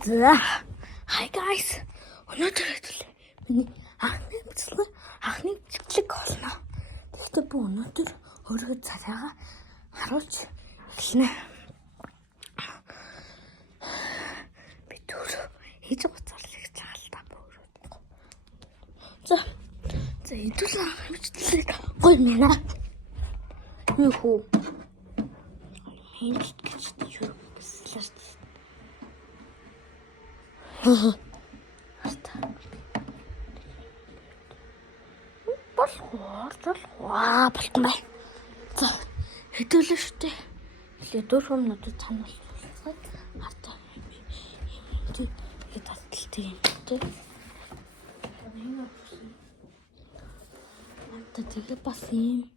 Hi guys. Өнөөдөр миний анхны бичлэг болно. Тэгэхдээ би өнөөдөр өөрийнхөө царайгаа харуулж эхэлнэ. Би түр хийж гоцорлох цаалтаа бөөрөд. За хэдүүлээ анхны бичлэг гой мэнэ. Юу хөө. Хинч гэж юу гэсэлэр. Болтон бай. За хэдүүлээ штэ. Илүү дөрвөн минут цанаас хатаа. Тэгээд талталтай юм тий. Тэгээд бас юм.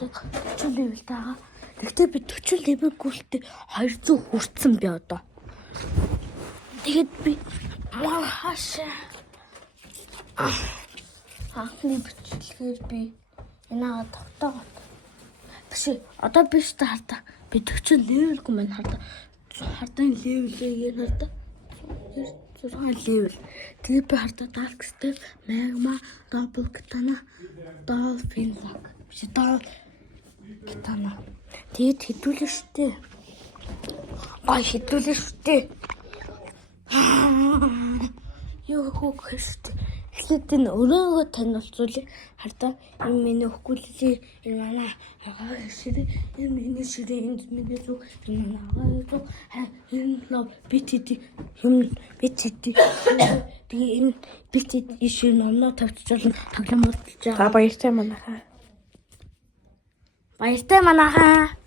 Төчл левел таага. Тэгтээ би төчл левел гүйлтээ 200 хүрсэн би одоо. Тэгээд би хаашаа анхны бичлэгээр би энэгээ тогтоогоо. Биш одоо биш та хардаа. Би төчл левелгүй мань хардаа. Хардаа левелээ хардаа. 6 левел. Тэгээд би хардаа Dark Step, Magma, Double Katana, Dolphin Lock. Биш Katana. Тэгээд хэдүүлээ штэ. Хэдүүлээ штэ. Юу хөөх штэ. Эхлээд энэ өрөөгөө танилцуулъя. Хардаа энэ миний хөхгүүлээ. Энэ манай агаа ширээ. Энэ миний ширээ. Энэ миний зүг. Энэ манай агаа зүг. Энэ лав битти юм битти. Тэгээ энэ битти ишээ номноо тавьчихвал хаглан модж байгаа. За баяртай манайхаа. Баяртай манайхаа.